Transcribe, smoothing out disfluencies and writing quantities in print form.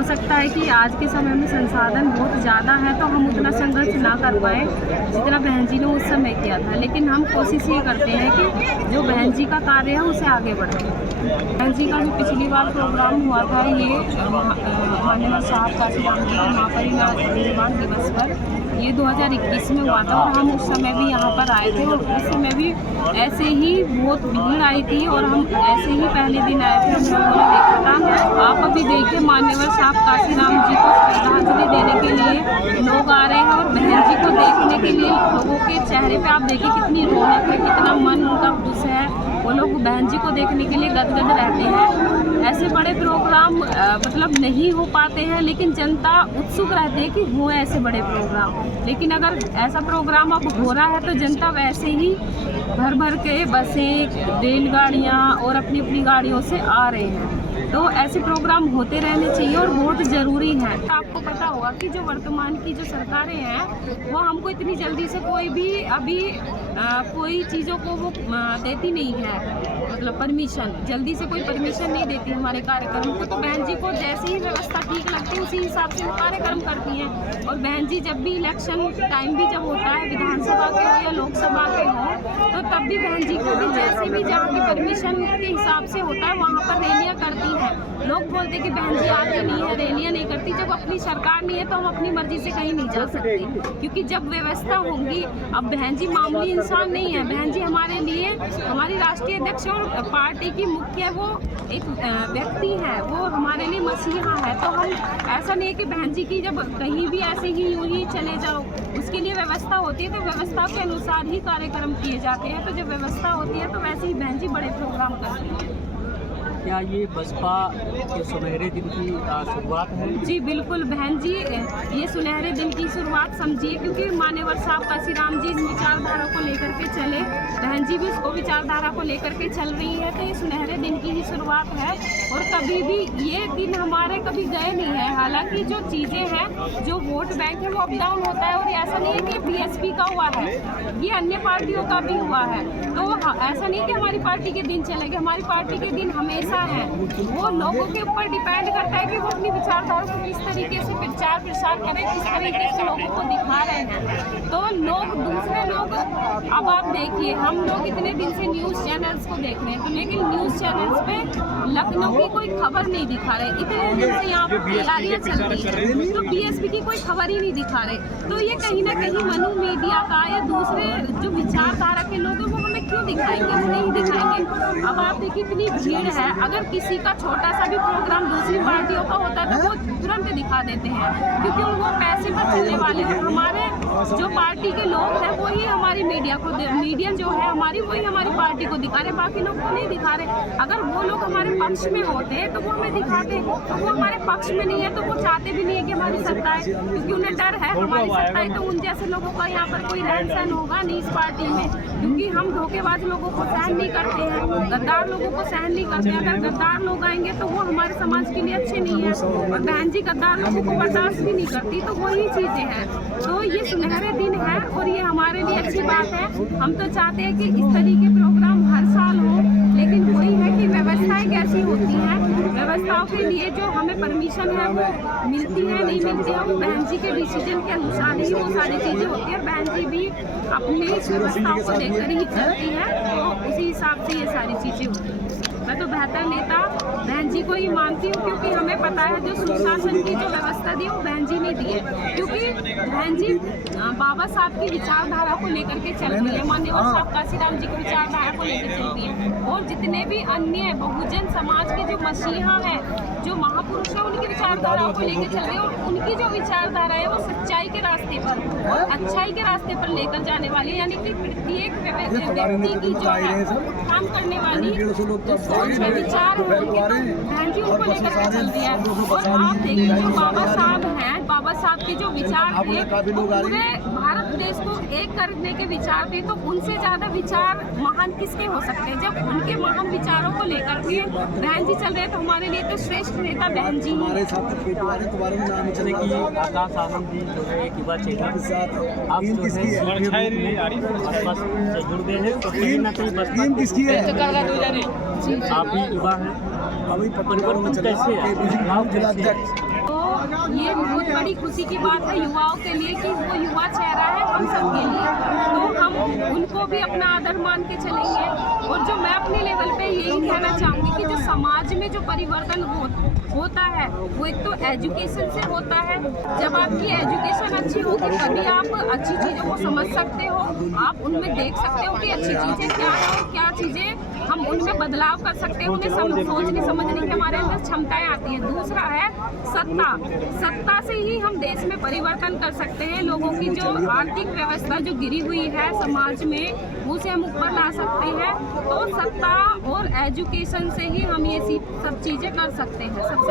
हो सकता है कि आज के समय में संसाधन बहुत ज़्यादा है तो हम उतना संघर्ष ना कर पाए जितना बहन जी ने उस समय किया था, लेकिन हम कोशिश ये करते हैं कि जो बहन जी का कार्य है उसे आगे बढ़े। बहन जी का जो पिछली बार प्रोग्राम हुआ था ये माननीय साहब काशीराम जी के महापरिनिर्वाण दिवस पर, ये 2021 में हुआ था और हम उस समय भी यहाँ पर आए थे और उस समय भी ऐसे ही बहुत भीड़ आई थी और हम ऐसे ही पहले दिन आए थे। हम लोगों ने देखा था, आप अभी देखिए मान्यवर साहब काशीराम जी को श्रद्धांजलि देने के लिए लोग आ रहे हैं और बहन जी को देखने के लिए लोगों के चेहरे पे आप देखिए कितनी रौनक है, कितना मन उनका खुश है। वो लोग बहन जी को देखने के लिए गदगद रहते हैं। ऐसे बड़े प्रोग्राम मतलब नहीं हो पाते हैं, लेकिन जनता उत्सुक रहती है कि हो ऐसे बड़े प्रोग्राम। लेकिन अगर ऐसा प्रोग्राम अब हो रहा है तो जनता वैसे ही भर भर के बसें, रेलगाड़ियाँ और अपनी अपनी गाड़ियों से आ रहे हैं। तो ऐसे प्रोग्राम होते रहने चाहिए और बहुत ज़रूरी है। तो आपको पता होगा कि जो वर्तमान की जो सरकारें हैं वो हमको इतनी जल्दी से कोई भी अभी कोई चीज़ों को वो देती नहीं है, मतलब परमिशन जल्दी से कोई परमिशन नहीं देती हमारे कार्यक्रम को। तो बहन जी को जैसे ही व्यवस्था ठीक लगती है उसी हिसाब से वो कार्यक्रम करती हैं। और बहन जी जब भी इलेक्शन टाइम भी जब होता है, विधानसभा के हो या लोकसभा के हो, तो तब भी बहन जी को भी जैसे भी जहाँ की परमिशन के हिसाब से होता है वहाँ पर रैलियाँ करती हैं। लोग बोलते कि बहन जी आती नहीं है, रैलियाँ नहीं करती। जब अपनी सरकार नहीं है तो हम अपनी मर्जी से कहीं नहीं जा सकते, क्योंकि जब व्यवस्था होगी। अब बहन जी मामूली इंसान नहीं है, बहन जी हमारे लिए हमारी राष्ट्रीय अध्यक्ष और पार्टी की मुख्य वो एक व्यक्ति है, वो हमारे लिए मसीहा है। तो हम ऐसा नहीं है कि बहन जी की जब कहीं भी ऐसे ही यूँ ही चले जाओ, उसके लिए व्यवस्था होती है तो व्यवस्था के अनुसार ही कार्यक्रम किए जाते हैं। तो जब व्यवस्था होती है तो वैसे ही बहन जी बड़े प्रोग्राम करती हैं। क्या ये बसपा के सुनहरे दिन की शुरुआत है? जी बिल्कुल बहन जी, ये सुनहरे दिन की शुरुआत समझिए, क्योंकि मान्यवर साहब काशीराम जी इस विचारधारा को लेकर के चले, बहन जी भी उसको विचारधारा को लेकर के चल रही है। तो ये सुनहरे दिन की ही शुरुआत है और कभी भी ये दिन हमारे कभी गए नहीं है। हालांकि जो चीज़ें हैं, जो वोट बैंक है वो अप डाउन होता है और ऐसा नहीं है कि बीएसपी का हुआ है, ये अन्य पार्टियों का भी हुआ है। तो ऐसा नहीं कि हमारी पार्टी के दिन चले गए, हमारी पार्टी के दिन हमेशा है। वो लोगों के ऊपर डिपेंड करता है कि वो अपनी विचारधारा को किस तरीके से प्रचार प्रसार करें, किस तरीके से लोगों को दिखा रहे हैं। तो लोग दूसरे लोग, अब आप देखिए हम लोग इतने दिन से न्यूज़ चैनल्स को देख रहे हैं, तो लेकिन न्यूज़ चैनल्स पे लखनऊ की कोई खबर नहीं दिखा रहे। इतने दिन से यहाँ पर तैयारियाँ चल रही है तो बीएसपी की कोई खबर ही नहीं दिखा रहे। तो ये कहीं ना कहीं मनु मीडिया का या दूसरे जो विचारधारा के लोग हैं वो हमें क्यों दिखाएंगे, वो नहीं दिखाएंगे। अब आप देखिए इतनी भीड़ है, अगर किसी का छोटा सा भी प्रोग्राम दूसरी पार्टियों का होता है तो वो तुरंत दिखा देते हैं, क्योंकि वो पैसे पर चलने वाले हैं। हमारे जो पार्टी के लोग हैं वही हमारी मीडिया को, मीडिया जो है हमारी वही हमारी पार्टी को दिखा रहे, बाकी लोग को नहीं दिखा रहे। अगर वो लोग हमारे पक्ष में होते तो वो हमें दिखाते, तो वो हमारे पक्ष में नहीं है तो वो चाहते भी नहीं है कि हमारी सत्ता है, क्योंकि उन्हें डर है हमारी सत्ता है तो उन जैसे लोगों का यहाँ पर कोई रहन सहन होगा नहीं इस पार्टी में, क्योंकि हम धोखेबाज लोगों को सहन नहीं करते हैं, गद्दार लोगों को सहन नहीं करते। अगर गद्दार लोग आएंगे तो वो हमारे समाज के लिए अच्छे नहीं है और बहन जी गद्दार लोगों को बर्दाश्त भी नहीं करती। तो वही चीज़ें हैं। तो ये सुनहरे दिन है और ये हमारे लिए अच्छी बात है। हम तो चाहते हैं कि इस तरीके प्रोग्राम हर साल हो, लेकिन वही है कि व्यवस्थाएं कैसी होती हैं, व्यवस्थाओं के लिए जो हमें परमिशन है वो मिलती है नहीं मिलती है, वो बहन जी के डिसीजन के अनुसार ही वो सारी चीज़ें होती है। बहन जी भी अपनी व्यवस्थाओं को लेकर ही चलती है, तो उसी हिसाब से ये सारी चीज़ें होती हैं। मैं तो बेहतर नेता बहन जी को ही मानती हूँ, क्योंकि हमें पता है जो सुशासन की जो व्यवस्था दी वो बहन जी ने दी है, क्योंकि बहन जी बाबा साहब की विचारधारा को लेकर के चल रही है, माननीय साहब काशीराम जी की विचारधारा को लेकर चल रही है। और जितने भी अन्य बहुजन समाज के जो मसीहा हैं, जो महापुरुष हैं, उनकी विचारधाराओं को लेकर चल रही है और उनकी जो विचारधारा है वो सच्चाई के रास्ते पर और अच्छाई के रास्ते पर लेकर जाने वाली, यानी कि प्रत्येक व्यक्ति की जो है काम करने वाली सोच में विचार बहन जी उनको लेकर के चल रही है। और आप देखिए जो बाबा साहब हैं, बाबा साहब के जो विचार थे पूरे भारत देश को एक करने के विचार थे, तो उनसे ज़्यादा विचार महान किसके हो सकते हैं। जब उनके महान विचारों को लेकर के बहन जी चल रहे हैं तो हमारे लिए तो श्रेष्ठ नेता बहन जी हमारे साथ जैसे कि आकाश आनंद जी जो है एक युवा चेहरा, आप जो है से जुड़ गए हैं तो कहीं ना कहीं आप भी युवा हैं, परिवर्तन कैसे है? ये बहुत बड़ी खुशी की बात है युवाओं के लिए कि वो युवा चेहरा है हम सबके लिए, तो हम उनको भी अपना आदर मान के चलेंगे। और जो मैं अपने लेवल पे यही कहना चाहूँगी कि जो समाज में जो परिवर्तन होता है वो एक तो एजुकेशन से होता है। जब आपकी एजुकेशन अच्छी होगी तभी आप अच्छी चीज़ों को समझ सकते हो, आप उनमें देख सकते हो कि अच्छी चीज़ें क्या है और क्या चीज़ें हम उनमें बदलाव कर सकते हैं, उन्हें सोचने समझने की हमारे अंदर क्षमताएं आती हैं। दूसरा है सत्ता से ही हम देश में परिवर्तन कर सकते हैं। लोगों की जो आर्थिक व्यवस्था जो गिरी हुई है समाज में उसे हम ऊपर ला सकते हैं। तो सत्ता और एजुकेशन से ही हम ये सब चीज़ें कर सकते हैं। सबसे